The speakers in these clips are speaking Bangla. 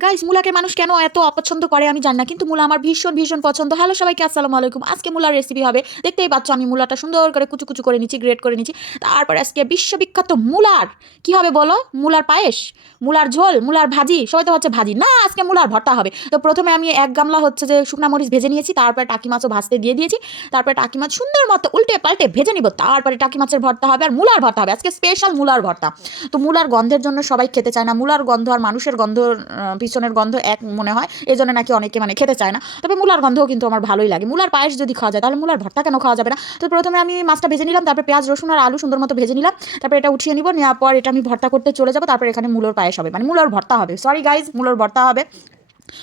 গাইস মুলাকে মানুষ কেন এত অপছন্দ করে আমি জানি না, কিন্তু মুলা আমার ভীষণ ভীষণ পছন্দ। হ্যালো সবাইকে, আসসালামু আলাইকুম। আজকে মুলার রেসিপি হবে। দেখতেই পাচ্ছ, আমি মুলাটা সুন্দর করে কুচু কুচু করে নিচ্ছি গ্রেট করে নিচ্ছি। তারপর আজকে বিশ্ববিখ্যাত মুলার কি হবে বলো? মুলার পায়েস মুলার ঝোল মুলার ভাজি, সবাই তো হচ্ছে ভাজি। না, আজকে মুলার ভর্তা হবে। তো প্রথমে আমি এক গামলা হচ্ছে যে শুকনা মরিচ ভেজে নিয়েছি, তারপরে টাকি মাছও ভাজতে দিয়ে দিয়েছি। তারপরে টাকি মাছ সুন্দর মতো উল্টে পাল্টে ভেজে নিব। তারপরে টাকি মাছের ভর্তা হবে আর মুলার ভর্তা হবে। আজকে স্পেশাল মুলার ভর্তা। তো মুলার গন্ধের জন্য সবাই খেতে চায় না। মুলার গন্ধ আর মানুষের গন্ধ পিছনের গন্ধ এক মনে হয় এই জন্য নাকি অনেকে মানে খেতে চায় না। তবে মূলার গন্ধও কিন্তু আমার ভালোই লাগে। মূলার পায়েস যদি খাওয়া যায়, তাহলে মূলার ভর্তা কেন খাওয়া যাবে না? তো প্রথমে আমি মাছটা ভেজে নিলাম, তারপরে পেঁয়াজ, রসুন আর আলু সুন্দর মতো ভেজে নিলাম। তারপরে এটা উঠিয়ে নিব, নেওয়ার পর এটা আমি ভর্তা করতে চলে যাব, তারপরে এখানে মূলোর পায়েস হবে। মানে মূলোর ভর্তা হবে। সরি গাইজ মূলোর ভর্তা হবে।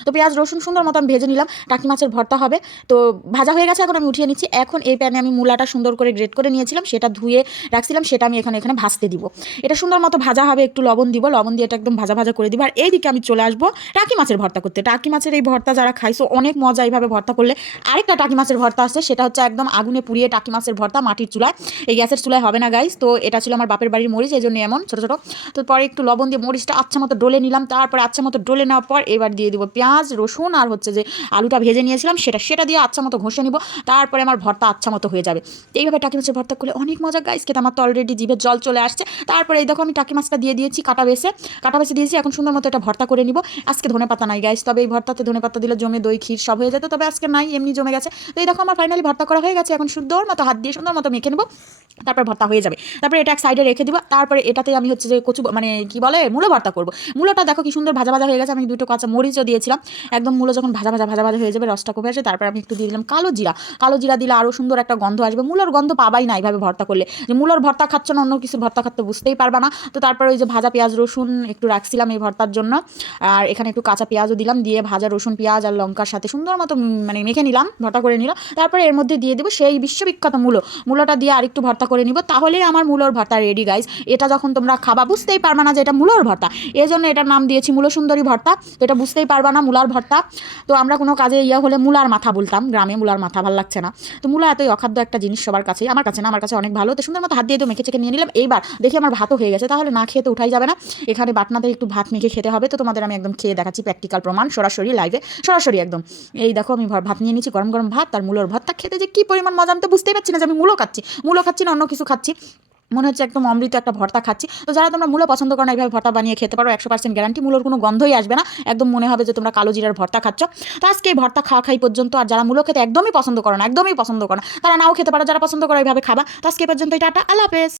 তো পেঁয়াজ, রসুন সুন্দর মতো আমি ভেজে নিলাম। টাকি মাছের ভর্তা হবে। তো ভাজা হয়ে গেছে, এখন আমি উঠিয়ে নিচ্ছি। এখন এই প্যানে আমি মূলাটা সুন্দর করে গ্রেট করে নিয়েছিলাম, সেটা ধুয়ে রাখছিলাম, সেটা আমি এখানে এখানে ভাজতে দিব। এটা সুন্দর মতো ভাজা হবে, একটু লবণ দিব, লবণ দিয়ে এটা একদম ভাজা ভাজা করে দিব। আর এইদিকে আমি চলে আসব টাকি মাছের ভর্তা করতে। টাকি মাছের এই ভর্তা যারা খাইছো, অনেক মজা এইভাবে ভর্তা করলে। আরেকটা টাকি মাছের ভর্তা আছে, সেটা হচ্ছে একদম আগুনে পুড়িয়ে টাকি মাছের ভর্তা মাটির চুলায়। এই গ্যাসের চুলায় হবে না গাইস তো এটা ছিল আমার বাপের বাড়ির মরিচ, এই জন্য এমন, ছোটো ছোটো। তো পরে একটু লবণ দিয়ে মরিচটা আচ্ছা মতো ডলে নিলাম। তারপরে আচ্ছা মতো ডলে নেওয়ার পর এবার দিয়ে দিব পেঁয়াজ, রসুন আর হচ্ছে যে আলুটা ভেজে নিয়েছিলাম, সেটা সেটা দিয়ে আচ্ছা মতো ঘষে নিব। তারপরে আমার ভর্তা আচ্ছা মতো হয়ে যাবে। এইভাবে টাকি মাছের ভর্তা করলে অনেক মজা গাইস খেতে আমার তো অলরেডি জিভের জল চলে আসছে। তারপরে এই দেখো আমি টাকি মাছটা দিয়ে দিয়েছি কাটা বেসে। কাটা বেসে দিয়েছি, এখন সুন্দর মতো এটা ভর্তা করে নিব। আজকে ধনে পাতা নাই গাইস তবে এই ভর্তাতে ধনে পাতা দিলে জমে দই, ক্ষীর সব হয়ে যেত, তবে আজকে নাই, এমনি জমে গেছে। তো এই দেখো আমার ফাইনালি ভর্তা করা হয়ে গেছে, এখন সুন্দর মতো হাত দিয়ে সুন্দর মতো মেখে নেব। তারপর ভর্তা হয়ে যাবে। তারপরে এটা এক সাইডে রেখে দিব। তারপরে এটাতে আমি হচ্ছে যে কচু মানে কি বলে, মূলো ভর্তা করব। মূলোটা দেখো কি সুন্দর ভাজা ভাজা হয়ে গেছে। আমি দুটো কাঁচা মরিচও দিয়েছিলাম। একদম মূলো যখন ভাজা ভাজা ভাজা ভাজা হয়ে যাবে, রসটা কমে আসে, তারপর আমি একটু দিয়ে দিলাম কালো জিরা। কালো জিরা দিলে আরও সুন্দর একটা গন্ধ আসবে। মূলোর গন্ধ পাবাই না এইভাবে ভর্তা করলে। যে মূলোর ভর্তা খাচ্ছ না, অন্য কিছু ভর্তা খাচ্ছে, বুঝতেই পারবা না। তো তারপরে ওই যে ভাজা পেঁয়াজ, রসুন একটু রাখছিলাম এই ভর্তার জন্য। আর এখানে একটু কাঁচা পেঁয়াজও দিলাম, দিয়ে ভাজা রসুন, পেঁয়াজ আর লঙ্কার সাথে সুন্দর মতো মানে মেখে নিলাম, ভর্তা করে নিলাম। তারপরে এর মধ্যে দিয়ে দেবো সেই বিশ্ববিখ্যাত মূলো। মূলোটা দিয়ে আরেকটু ভর্তা করে নিব, তাহলেই আমার মূলোর ভর্তা রেডি গাইজ এটা যখন তোমরা খাবা, বুঝতেই পারবা না যে এটা মূলোর ভর্তা। এই জন্য এটার নাম দিয়েছি মূলো সুন্দরী ভর্তা। তো এটা বুঝতেই পারবা না মূলার ভর্তা? তো আমরা কোনো কাজে ইয়ে হলে মূলার মাথা বলতাম, গ্রামে মূলার মাথা ভালো লাগছে না। তো মূলা এতই অখাদ্য একটা জিনিস সবার কাছে আমার কাছে না, আমার কাছে অনেক ভালো। তো সুন্দর মতো হাত দিয়ে তো মেখে চেখে নিয়ে নিলাম। এইবার দেখি আমার ভাতও হয়ে গেছে, তাহলে না খেয়ে তো উঠাই যাবে না। এখানে বাটনাতে একটু ভাত মেখে খেতে হবে, তো তোমাদের আমি একদম খেয়ে দেখাচ্ছি প্র্যাকটিক্যাল প্রমাণ, সরাসরি লাইভে সরাসরি একদম। এই দেখো আমি ভাত নিয়ে নিচ্ছি গরম গরম ভাত আর মূলোর ভাতটা খেতে যে কী পরিমাণ মজা আমি তো বুঝতেই পারছি না যে আমি মূলো খাচ্ছি। মূলো খাচ্ছি না, অন্য কিছু খাচ্ছি। মনে হচ্ছে একদম অমৃত একটা ভর্তা খাচ্ছি। তো যারা তোমরা মূলো পছন্দ করো না, এইভাবে ভর্তা বানিয়ে খেতে পারো, একশো পার্সেন্ট গ্যারান্টি মূলোর কোনো গন্ধই আসবে না। একদম মনে হবে যে তোমরা কালো জিরার ভর্তা খাচ্ছ। তো আজকে এই ভর্তা খাওয়া খাই পর্যন্ত, আর যারা মূলো খেতে একদমই পছন্দ করো না, একদমই পছন্দ করো না, তারা নাও খেতে পারো, যারা পছন্দ করো, এইভাবে খাবা। তো আজকে পর্যন্ত এটা আল্লাহ হাফেজ।